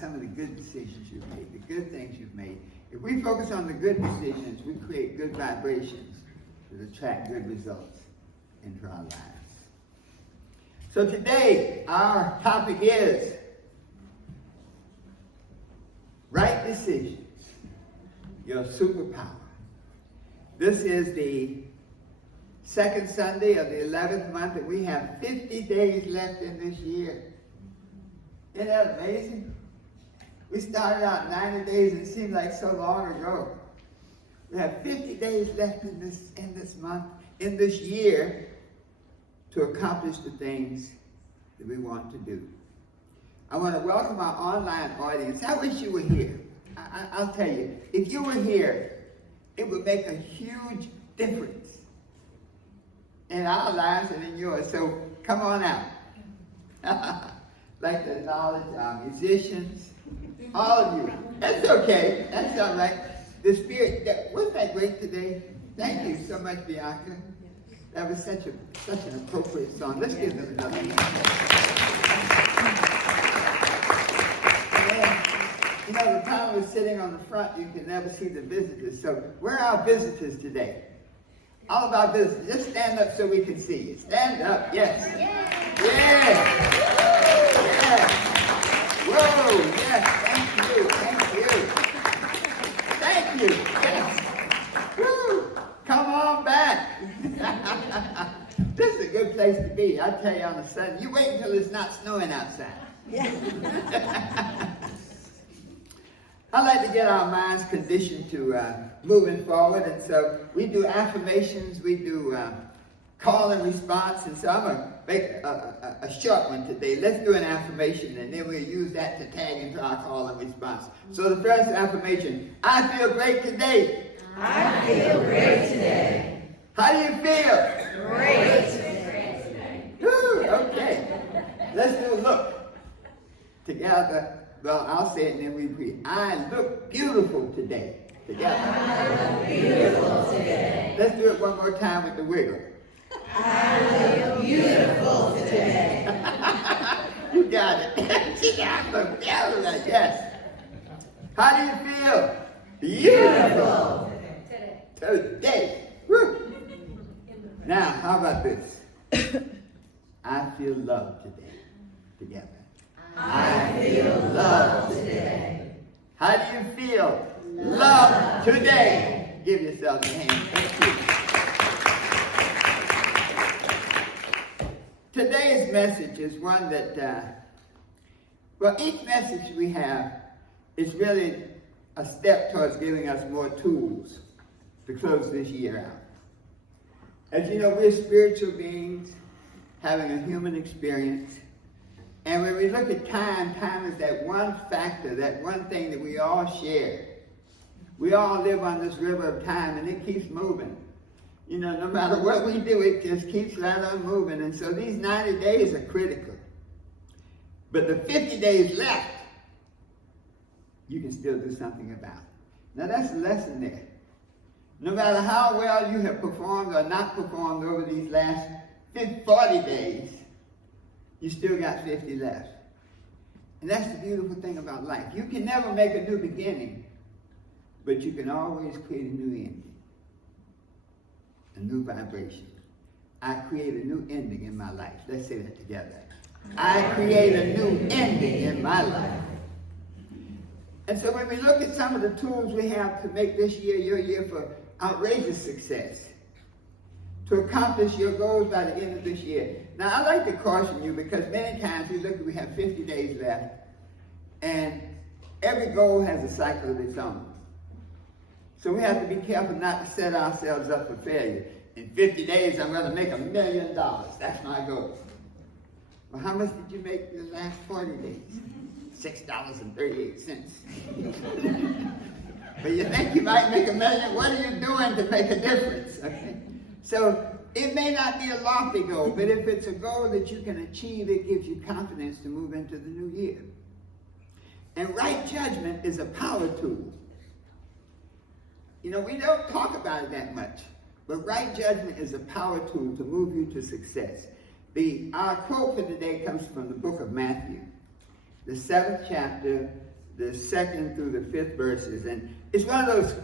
Some of the good decisions you've made, the good things you've made. If we focus on the good decisions, we create good vibrations that attract good results into our lives. So today, our topic is right decisions, your superpower. This is the second Sunday of the 11th month, and we have 50 days left in this year. Isn't that amazing? We started out 90 days and it seemed like so long ago. We have 50 days left in this month, in this year, to accomplish the things that we want to do. I want to welcome our online audience. I wish you were here. I'll tell you, if you were here, it would make a huge difference in our lives and in yours. So come on out. Like to acknowledge our musicians, all of you. That's okay. That's all right. The Spirit, wasn't that great today? Thank you so much, Bianca. That was such an appropriate song. Let's give them another one. You know, the time we're sitting on the front, you can never see the visitors. So where are our visitors today? All of our visitors. Just stand up so we can see you. Stand up. Yes. Yes. Yes. Whoa. Yes. Thank you. Thank you. Thank you. Yes. Woo. Come on back. This is a good place to be. I tell you on a Sunday. You wait until it's not snowing outside. Yeah. I like to get our minds conditioned to moving forward, and so we do affirmations, we do call and response, and so I'm going to make a short one today. Let's do an affirmation, and then we'll use that to tag into our call and response. So the first affirmation, I feel great today. I feel great today. How do you feel? Great. Woo, okay. Let's do a look together. Well, I'll say it and then we repeat. I look beautiful today. Together. I look beautiful today. Let's do it one more time with the wiggle. I look beautiful today. You got it. I look beautiful. Yes. How do you feel? Beautiful. Today. Woo. Now, how about this? I feel love today. Together. I feel love today. How do you feel? Love today. Give yourself a hand. Thank you. Today's message is one that, each message we have is really a step towards giving us more tools to close this year out. As you know, we're spiritual beings having a human experience. And when we look at time, time is that one factor, that one thing that we all share. We all live on this river of time, and it keeps moving. You know, no matter what we do, it just keeps right on moving. And so these 90 days are critical. But the 50 days left, you can still do something about it. Now that's a lesson there. No matter how well you have performed or not performed over these last 40 days, you still got 50 left. And that's the beautiful thing about life. You can never make a new beginning, but you can always create a new ending, a new vibration. I create a new ending in my life. Let's say that together. I create a new ending in my life. And so when we look at some of the tools we have to make this year your year for outrageous success, to accomplish your goals by the end of this year. Now, I like to caution you because many times we have 50 days left, and every goal has a cycle of its own. So we have to be careful not to set ourselves up for failure. In 50 days, I'm going to make $1 million. That's my goal. Well, how much did you make the last 40 days? $6.38. But you think you might make $1 million? What are you doing to make a difference? Okay? So it may not be a lofty goal, but if it's a goal that you can achieve, it gives you confidence to move into the new year. And right judgment is a power tool. You know, we don't talk about it that much, but right judgment is a power tool to move you to success. Our quote for today comes from the book of Matthew, the 7th chapter, the 2nd through the 5th verses. And it's one of those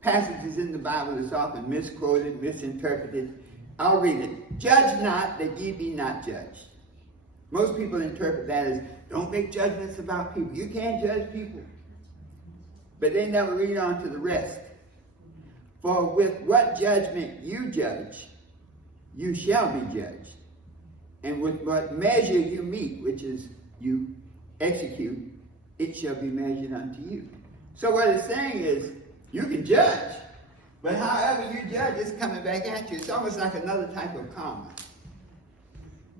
passages in the Bible that's often misquoted, misinterpreted. I'll read it. Judge not that ye be not judged. Most people interpret that as, don't make judgments about people. You can't judge people. But they never read on to the rest. For with what judgment you judge, you shall be judged. And with what measure you meet, which is you execute, it shall be measured unto you. So what it's saying is, you can judge, but however you judge, it's coming back at you. It's almost like another type of karma.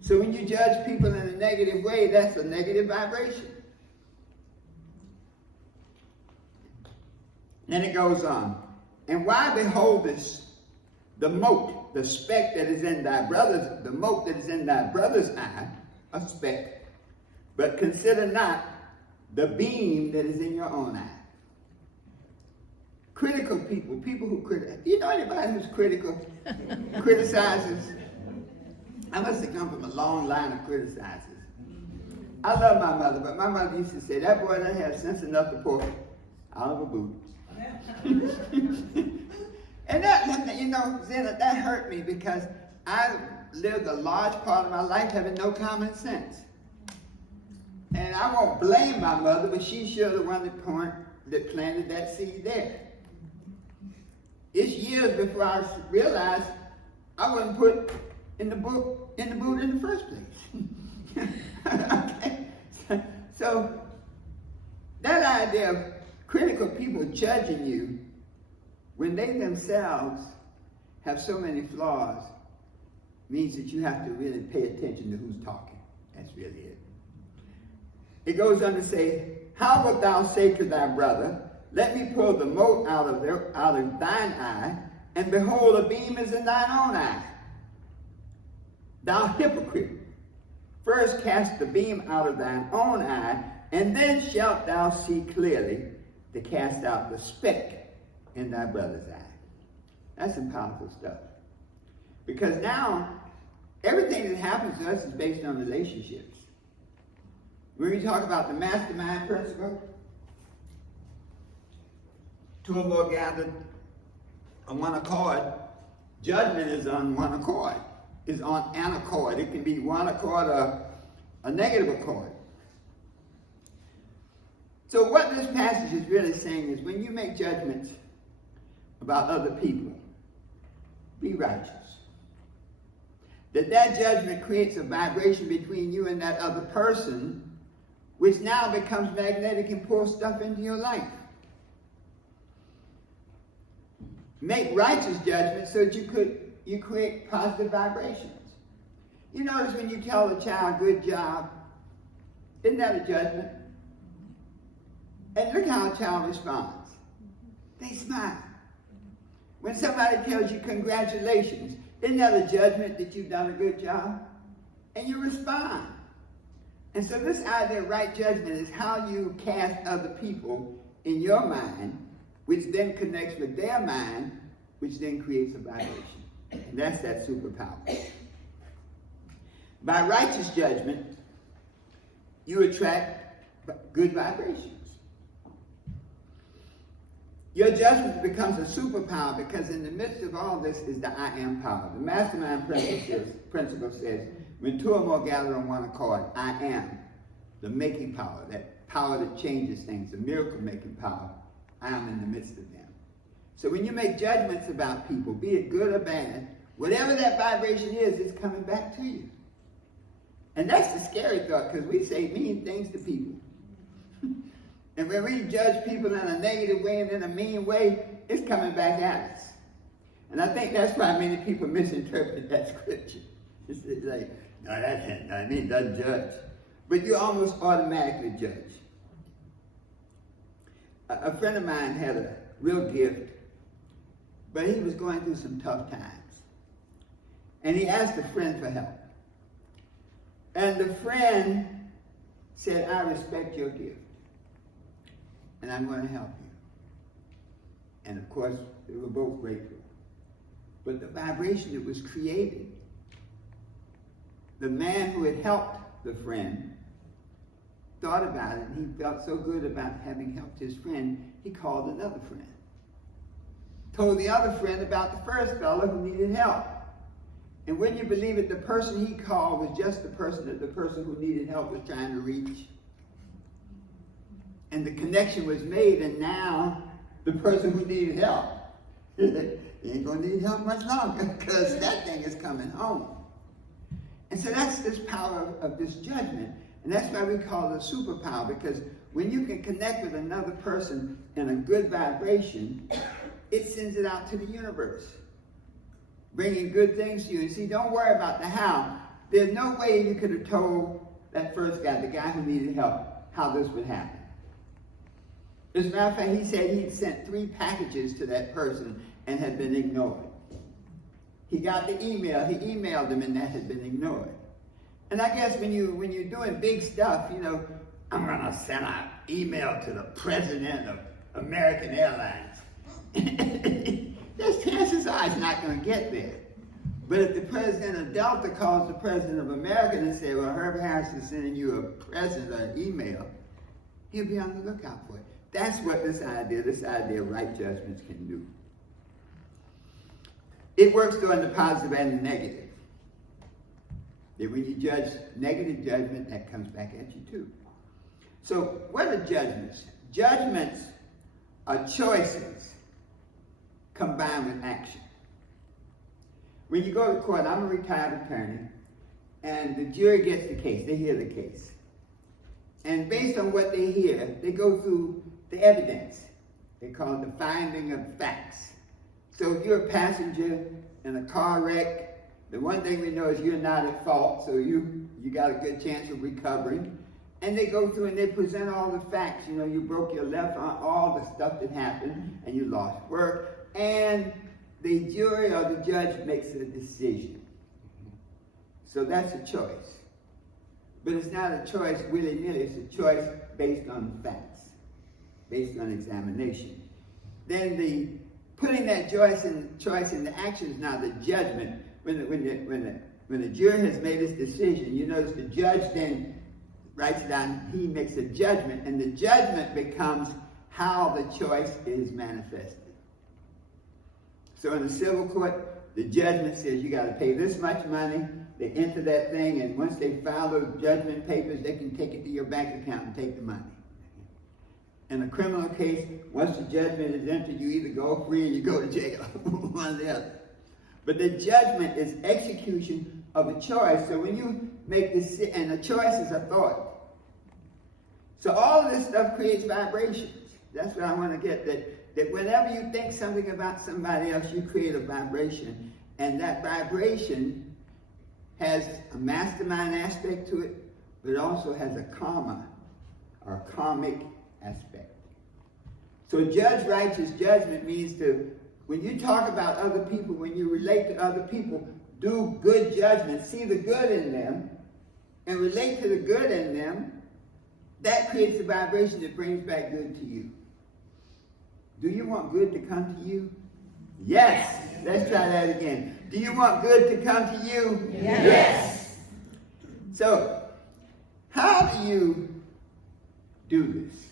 So when you judge people in a negative way, that's a negative vibration. Then it goes on. And why beholdest the mote, the speck that is in thy brother's, the mote that is in thy brother's eye, a speck, but consider not the beam that is in your own eye. Critical people, people who criticize. You know anybody who's critical, criticizes? I must have come from a long line of criticizers. I love my mother, but my mother used to say, that boy doesn't have sense enough to pour out of a boot. And that, you know, Zena, that hurt me because I lived a large part of my life having no common sense. And I won't blame my mother, but she's sure the one that planted that seed there. It's years before I realized I wasn't put in the boot in the first place. Okay? So that idea of critical people judging you when they themselves have so many flaws means that you have to really pay attention to who's talking. That's really it. It goes on to say, how wilt thou say to thy brother, let me pull the mote out of thine eye, and behold, a beam is in thine own eye. Thou hypocrite, first cast the beam out of thine own eye, and then shalt thou see clearly to cast out the speck in thy brother's eye. That's some powerful stuff. Because now, everything that happens to us is based on relationships. When we talk about the mastermind principle, two or more gathered on one accord, judgment is on one accord, is on an accord. It can be one accord or a negative accord. So what this passage is really saying is when you make judgments about other people, be righteous. That judgment creates a vibration between you and that other person, which now becomes magnetic and pulls stuff into your life. Make righteous judgments so that you create positive vibrations. You notice when you tell a child, good job, isn't that a judgment? And look how a child responds. They smile. When somebody tells you congratulations, isn't that a judgment that you've done a good job? And you respond. And so this idea of right judgment is how you cast other people in your mind, which then connects with their mind, which then creates a vibration. And that's that superpower. By righteous judgment, you attract good vibrations. Your judgment becomes a superpower because in the midst of all this is the I am power. The mastermind principle says, when two or more gather on one accord, I am the making power, that power that changes things, the miracle-making power. I am in the midst of them. So when you make judgments about people, be it good or bad, whatever that vibration is, it's coming back to you. And that's the scary thought, because we say mean things to people. And when we judge people in a negative way and in a mean way, it's coming back at us. And I think that's why many people misinterpret that scripture. It's like, no, it doesn't judge. But you almost automatically judge. A friend of mine had a real gift, but he was going through some tough times. And he asked a friend for help. And the friend said, I respect your gift, and I'm going to help you. And of course, they were both grateful. But the vibration that was created, the man who had helped the friend thought about it, and he felt so good about having helped his friend, he called another friend. Told the other friend about the first fellow who needed help. And wouldn't you believe it, the person he called was just the person that the person who needed help was trying to reach. And the connection was made, and now the person who needed help, he ain't going to need help much longer, because that thing is coming home. And so that's this power of this judgment. And that's why we call it a superpower, because when you can connect with another person in a good vibration, it sends it out to the universe, bringing good things to you. And see, don't worry about the how. There's no way you could have told that first guy, the guy who needed help, how this would happen. As a matter of fact, he said he'd sent 3 packages to that person and had been ignored. He got the email, he emailed them, and that had been ignored. And I guess when you're doing big stuff, you know, I'm gonna send an email to the president of American Airlines. There's chances are it's not gonna get there. But if the president of Delta calls the president of America and say, well, Herbert Harris is sending you a present or an email, he'll be on the lookout for it. That's what this idea of right judgments can do. It works during the positive and the negative. That when you judge negative judgment, that comes back at you too. So what are judgments? Judgments are choices combined with action. When you go to court, I'm a retired attorney, and the jury gets the case. They hear the case. And based on what they hear, they go through the evidence. They call it the finding of facts. So if you're a passenger in a car wreck, the one thing we know is you're not at fault, so you got a good chance of recovering. And they go through and they present all the facts. You know, you broke your left arm, all the stuff that happened, and you lost work. And the jury or the judge makes a decision. So that's a choice. But it's not a choice willy-nilly, it's a choice based on the facts, based on examination. Then the putting that choice into action is now the judgment. When the jury has made its decision, you notice the judge then writes it down, he makes a judgment, and the judgment becomes how the choice is manifested. So in the civil court, the judgment says you got to pay this much money. They enter that thing, and once they file those judgment papers, they can take it to your bank account and take the money. In a criminal case, once the judgment is entered, you either go free or you go to jail, one or the other. But the judgment is execution of a choice. So when you make this, and a choice is a thought. So all of this stuff creates vibrations. That's what I want to get, that whenever you think something about somebody else, you create a vibration. And that vibration has a mastermind aspect to it, but it also has a karma or karmic aspect. So judge righteous judgment means to, when you talk about other people, when you relate to other people, do good judgment, see the good in them, and relate to the good in them. That creates a vibration that brings back good to you. Do you want good to come to you? Yes. Let's try that again. Do you want good to come to you? Yes. So, how do you do this?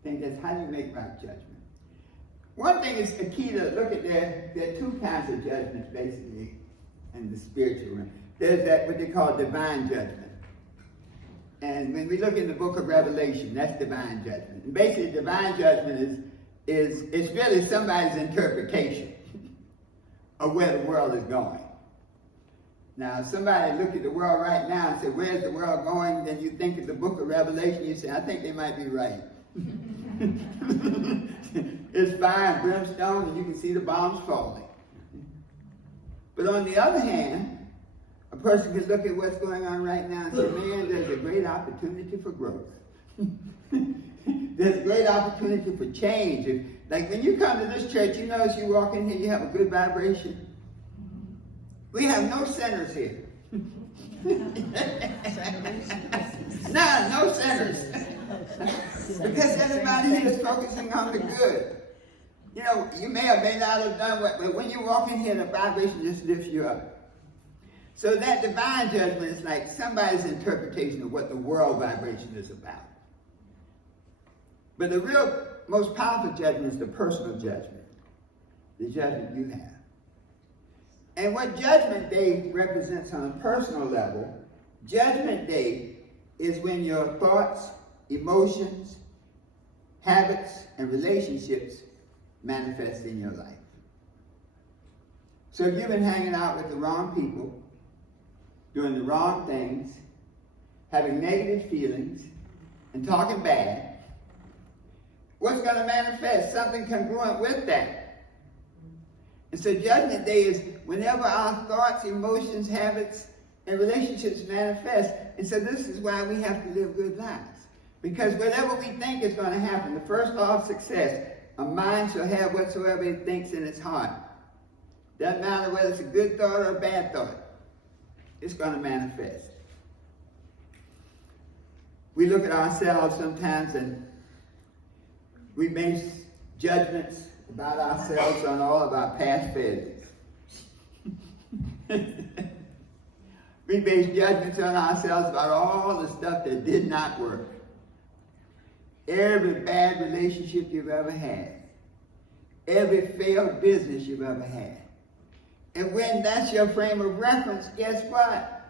I think that's how you make right judgment. One thing is a key to look at there are 2 kinds of judgments basically in the spiritual realm. There's that what they call divine judgment. And when we look in the book of Revelation, that's divine judgment. And basically divine judgment is really somebody's interpretation of where the world is going. Now, if somebody look at the world right now and say, where's the world going? Then you think of the book of Revelation, you say, I think they might be right. It's fire and brimstone, and you can see the bombs falling. But on the other hand, a person can look at what's going on right now and say, man, there's a great opportunity for growth. There's a great opportunity for change. Like when you come to this church, you notice you walk in here, you have a good vibration. We have no sinners here. No sinners. Because everybody here is focusing on the good. You know, you may or may not have done what, but when you walk in here, the vibration just lifts you up. So that divine judgment is like somebody's interpretation of what the world vibration is about. But the real, most powerful judgment is the personal judgment, the judgment you have. And what Judgment Day represents on a personal level, Judgment Day is when your thoughts, emotions, habits, and relationships manifest in your life. So if you've been hanging out with the wrong people, doing the wrong things, having negative feelings, and talking bad, what's going to manifest? Something congruent with that. And so Judgment Day is whenever our thoughts, emotions, habits, and relationships manifest. And so this is why we have to live good lives. Because whatever we think is going to happen, the first law of success, a mind shall have whatsoever it thinks in its heart. Doesn't matter whether it's a good thought or a bad thought. It's going to manifest. We look at ourselves sometimes and we base judgments about ourselves on all of our past failures. We base judgments on ourselves about all the stuff that did not work. Every bad relationship you've ever had. Every failed business you've ever had. And when that's your frame of reference, guess what?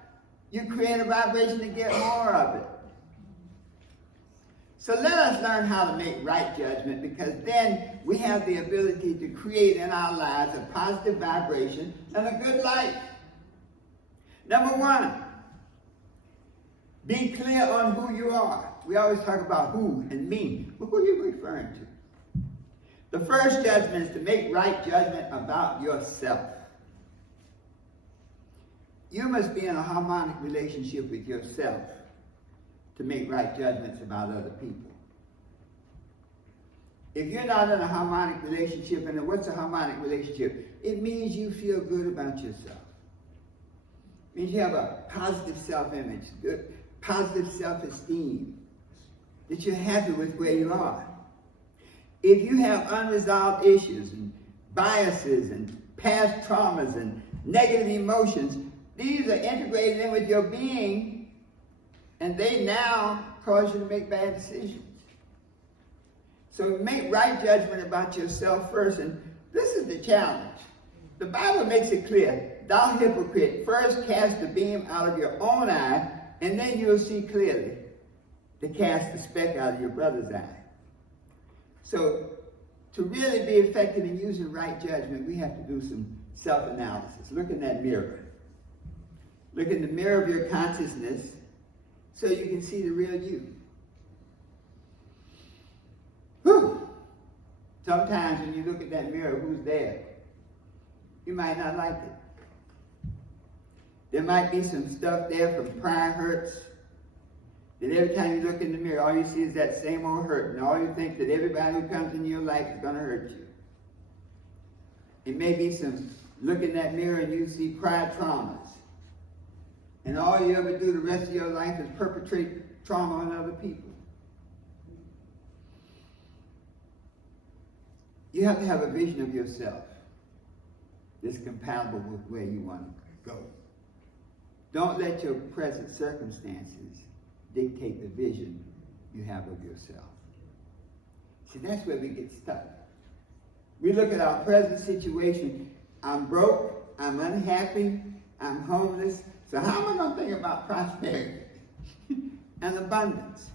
You create a vibration to get more of it. So let us learn how to make right judgment, because then we have the ability to create in our lives a positive vibration and a good life. Number one, be clear on who you are. We always talk about who and me. But who are you referring to? The first judgment is to make right judgment about yourself. You must be in a harmonic relationship with yourself to make right judgments about other people. If you're not in a harmonic relationship, and what's a harmonic relationship? It means you feel good about yourself. It means you have a positive self-image, good, positive self-esteem, that you're happy with where you are. If you have unresolved issues and biases and past traumas and negative emotions, these are integrated in with your being, and they now cause you to make bad decisions. So make right judgment about yourself first, and this is the challenge. The Bible makes it clear, thou hypocrite, first cast the beam out of your own eye, and then you'll see clearly to cast the speck out of your brother's eye. So to really be effective in using right judgment, we have to do some self-analysis. Look in that mirror. Look in the mirror of your consciousness so you can see the real you. Whew. Sometimes when you look at that mirror, who's there? You might not like it. There might be some stuff there from prior hurts that every time you look in the mirror, all you see is that same old hurt, and all you think that everybody who comes into your life is going to hurt you. It may be some look in that mirror and you see prior traumas. And all you ever do the rest of your life is perpetrate trauma on other people. You have to have a vision of yourself that's compatible with where you want to go. Don't let your present circumstances dictate the vision you have of yourself. See, that's where we get stuck. We look at our present situation. I'm broke, I'm unhappy, I'm homeless. So how am I going to think about prosperity and abundance?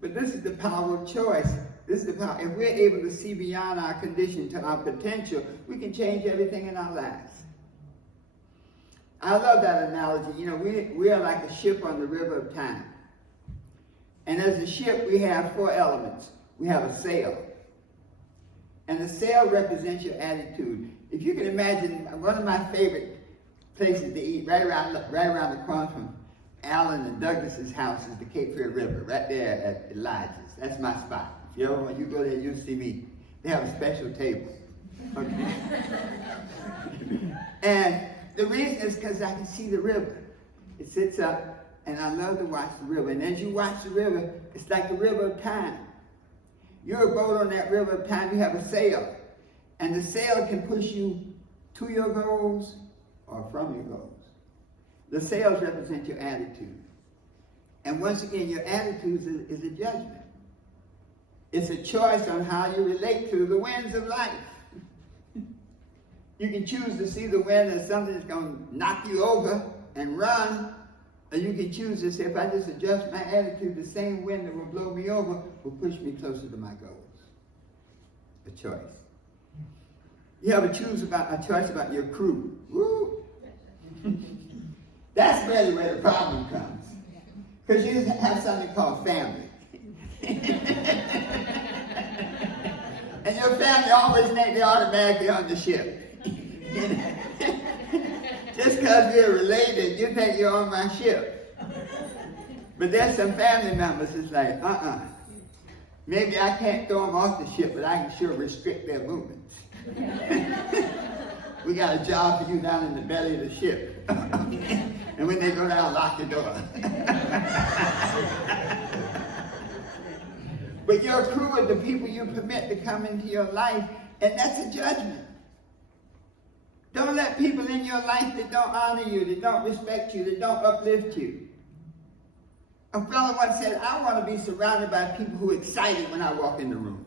But this is the power of choice. This is the power. If we're able to see beyond our condition to our potential, we can change everything in our lives. I love that analogy. You know, we are like a ship on the river of time. And as a ship, we have four elements. We have a sail. And the sail represents your attitude. If you can imagine, one of my favorite places to eat, right around the corner from Alan and Douglas's house, is the Cape Fear River, right there at Elijah's. That's my spot. If you ever, when you go there, you'll see me. They have a special table. Okay? And the reason is because I can see the river. It sits up, and I love to watch the river. And as you watch the river, it's like the river of time. You're a boat on that river of time. You have a sail. And the sail can push you to your goals or from your goals. The sails represent your attitude. And once again, your attitude is a judgment. It's a choice on how you relate to the winds of life. You can choose to see the wind as something that's going to knock you over and run, or you can choose to say, if I just adjust my attitude, the same wind that will blow me over will push me closer to my goals. A choice. You have a choice about your crew. Woo! That's really where the problem comes. Because you have something called family. And your family always think they're automatically on the ship. Just because we're related, you think you're on my ship. But there's some family members that's like, maybe I can't throw them off the ship, but I can sure restrict their movements. We got a job for you down in the belly of the ship. And when they go down, lock the door. But your crew are the people you permit to come into your life, and that's a judgment. Don't let people in your life that don't honor you, that don't respect you, that don't uplift you. A fellow once said, I want to be surrounded by people who are excited when I walk in the room.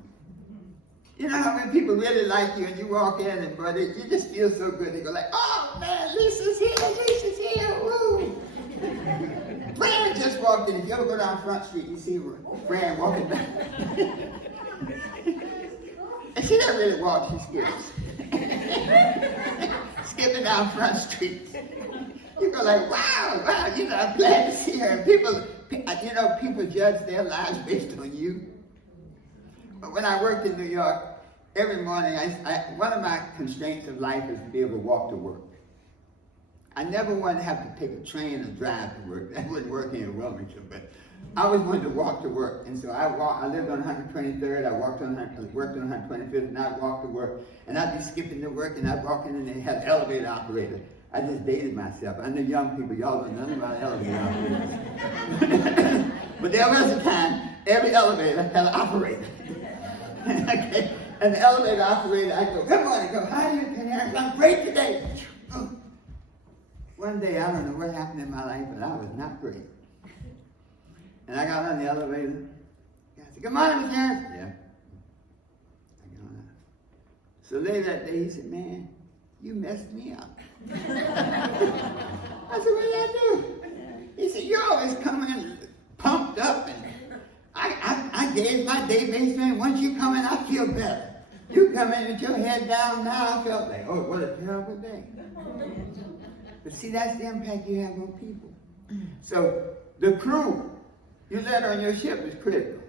You know how many people really like you and you walk in and brother, you just feel so good. They go like, oh man, Lisa's here, woo. Fran just walked in. If you ever go down Front Street, you see Fran walking down. And she doesn't really walk, she skips. Skipping down Front Street. You go like, wow, I'm glad to see her. And people judge their lives based on you. But when I worked in New York, every morning, one of my constraints of life is to be able to walk to work. I never wanted to have to take a train or drive to work. That wouldn't work here in Wilmington, but I always wanted to walk to work. And so I lived on 123rd, I worked on 125th, and I'd walk to work. And I'd be skipping to work, and I'd walk in, and they had an elevator operator. I just dated myself. I know young people, y'all know nothing about elevator operators. But there was a time, every elevator had an operator. Okay? And the elevator operator, I go, good morning, how are you? I'm great today. One day, I don't know what happened in my life, but I was not great. And I got on the elevator. I said, good morning, Mr. Harris. Yeah. I got on. So later that day, he said, man, you messed me up. I said, what did I do? He said, you're always coming pumped up, and I gave my day based on once you come in, I feel better. You come in with your head down now, I felt like, oh, what a terrible day. But see, that's the impact you have on people. So the crew you let on your ship is critical.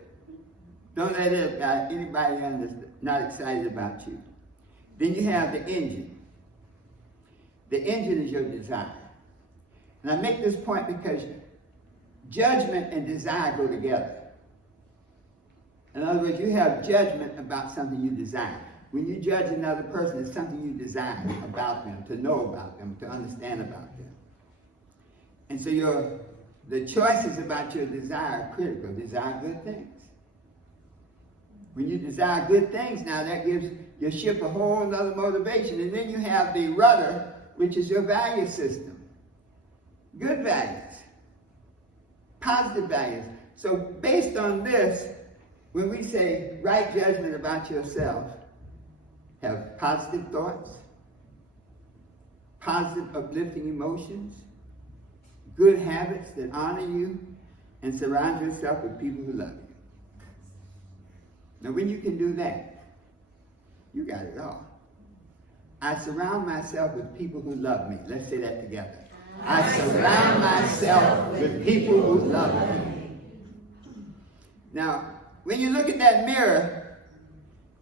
Don't let anybody on that's not excited about you. Then you have the engine. The engine is your desire. And I make this point because judgment and desire go together. In other words, you have judgment about something you desire. When you judge another person, it's something you desire about them, to know about them, to understand about them. And so the choices about your desire are critical. Desire good things. When you desire good things, now that gives your ship a whole other motivation. And then you have the rudder, which is your value system. Good values. Positive values. So based on this, when we say right judgment about yourself, have positive thoughts, positive uplifting emotions, good habits that honor you, and surround yourself with people who love you. Now when you can do that, you got it all. I surround myself with people who love me. Let's say that together. I surround myself with people who love me. Now, when you look at that mirror,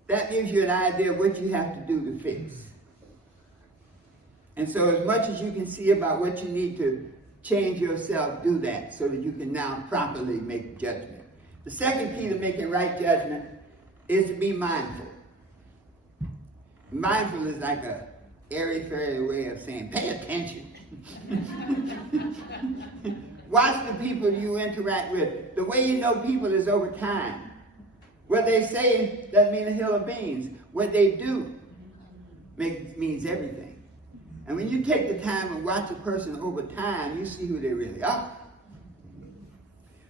that gives you an idea of what you have to do to fix. And so as much as you can see about what you need to change yourself, do that so that you can now properly make judgment. The second key to making right judgment is to be mindful. Mindful is like a airy-fairy way of saying, pay attention. Watch the people you interact with. The way you know people is over time. What they say doesn't mean a hill of beans. What they do means everything. And when you take the time and watch a person over time, you see who they really are.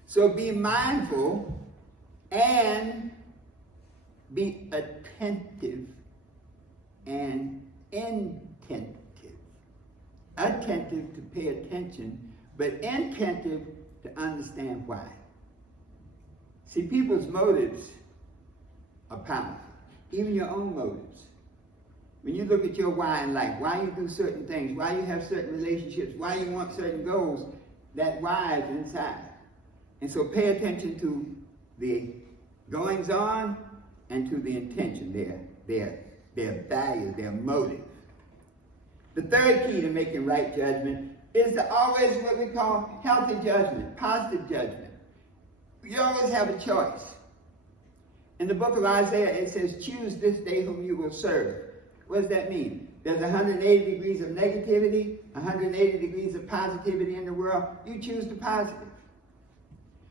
So be mindful and be attentive and intentive. Attentive to pay attention, but intentive to understand why. See, people's motives are powerful, even your own motives. When you look at your why in life, why you do certain things, why you have certain relationships, why you want certain goals, that why is inside. And so pay attention to the goings on and to the intention, their value, their motive. The third key to making right judgment is to always what we call healthy judgment, positive judgment. You always have a choice. In the book of Isaiah, it says, choose this day whom you will serve. What does that mean? There's 180 degrees of negativity, 180 degrees of positivity in the world. You choose the positive.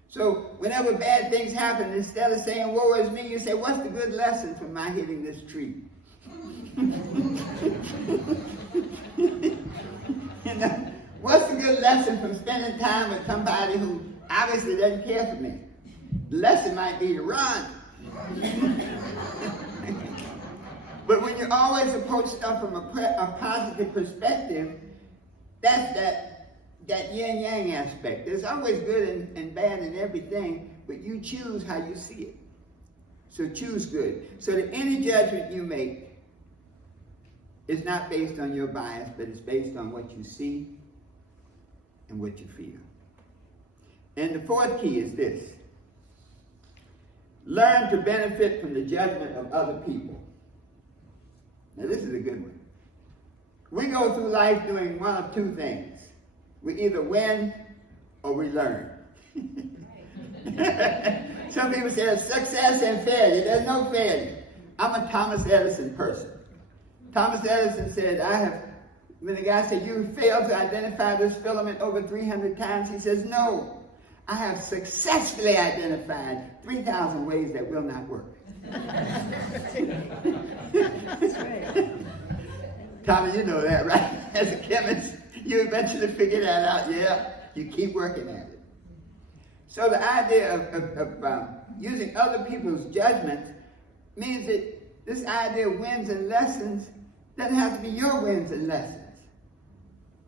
So whenever bad things happen, instead of saying, woe is me, you say, what's the good lesson from my hitting this tree? You know, what's the good lesson from spending time with somebody who obviously doesn't care for me? The lesson might be to run. But when you always approach stuff from a positive perspective, that's that yin-yang aspect. There's always good and bad in everything, but you choose how you see it. So choose good. So that any judgment you make is not based on your bias, but it's based on what you see and what you feel. And the fourth key is this. Learn to benefit from the judgment of other people. Now this is a good one. We go through life doing one of two things. We either win or we learn. Some people say there's success and failure. There's no failure. I'm a Thomas Edison person. Thomas Edison said, when the guy said, you failed to identify this filament over 300 times, he says, no, I have successfully identified 3,000 ways that will not work. That's right. Tommy, you know that, right? As a chemist, you eventually figure that out. Yeah, you keep working at it. So the idea of using other people's judgments means that this idea of wins and lessons doesn't have to be your wins and lessons.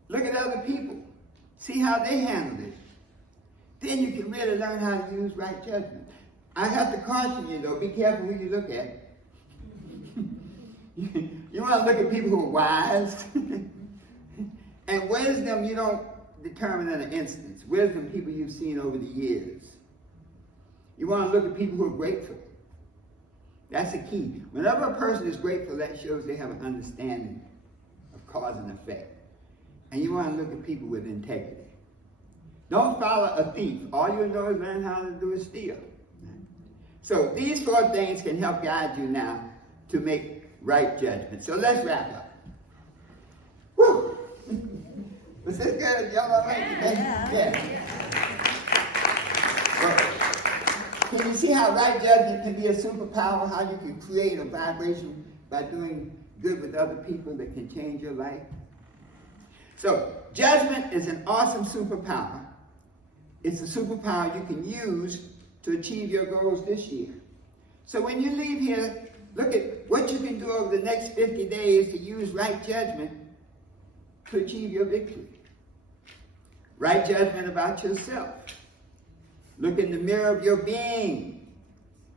Look at other people. See how they handled it. Then you can really learn how to use right judgment. I have to caution you, though, be careful who you look at. You want to look at people who are wise. And wisdom you don't determine in an instance. Wisdom, people you've seen over the years. You want to look at people who are grateful. That's the key. Whenever a person is grateful, that shows they have an understanding of cause and effect. And you want to look at people with integrity. Don't follow a thief. All you know is learn how to do is steal. So these four things can help guide you now to make right judgment. So let's wrap up. Woo! Was this good? Y'all all right today? Yeah. Well, can you see how right judgment can be a superpower? How you can create a vibration by doing good with other people that can change your life? So, judgment is an awesome superpower. It's a superpower you can use to achieve your goals this year. So when you leave here, look at what you can do over the next 50 days to use right judgment to achieve your victory. Right judgment about yourself. Look in the mirror of your being.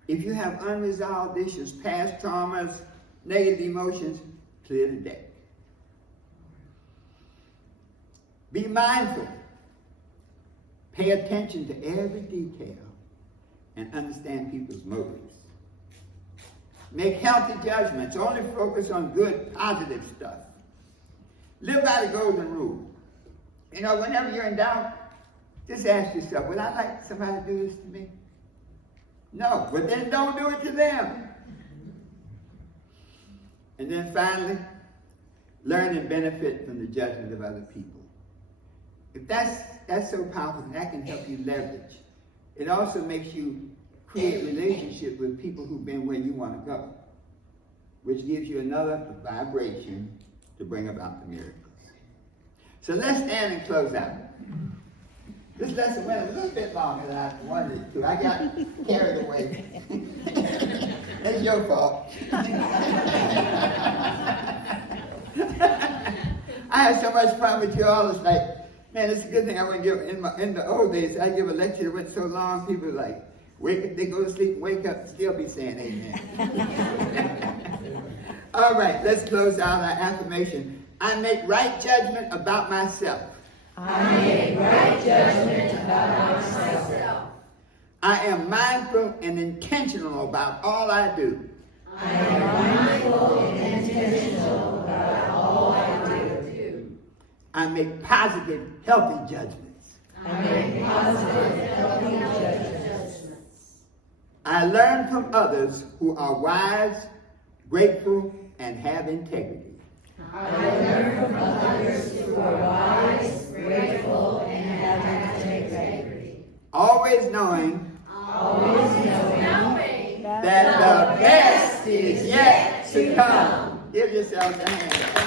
If you have unresolved issues, past traumas, negative emotions, clear the deck. Be mindful. Pay attention to every detail and understand people's motives. Make healthy judgments. Only focus on good, positive stuff. Live by the golden rule. You know, whenever you're in doubt, just ask yourself, would I like somebody to do this to me? No, but then don't do it to them. And then finally, learn and benefit from the judgment of other people. If that's so powerful, that can help you leverage. It also makes you create relationship with people who've been where you want to go, which gives you another vibration to bring about the miracle. So let's stand and close out. This lesson went a little bit longer than I wanted it to. I got carried away. It's your fault. I had so much fun with you all. It's like, man, it's a good thing I wouldn't give. In the old days, I give a lecture that went so long, people were like, they go to sleep, wake up, still be saying amen. All right, let's close out our affirmation. I make right judgment about myself. I make right judgment about myself. I am mindful and intentional about all I do. I am mindful and intentional about all I do. I make positive, healthy judgments. I make positive, healthy judgments. I learn from others who are wise, grateful, and have integrity. I learn from others who are wise, grateful, and have integrity. Always knowing that the best is yet to come. Give yourselves a hand.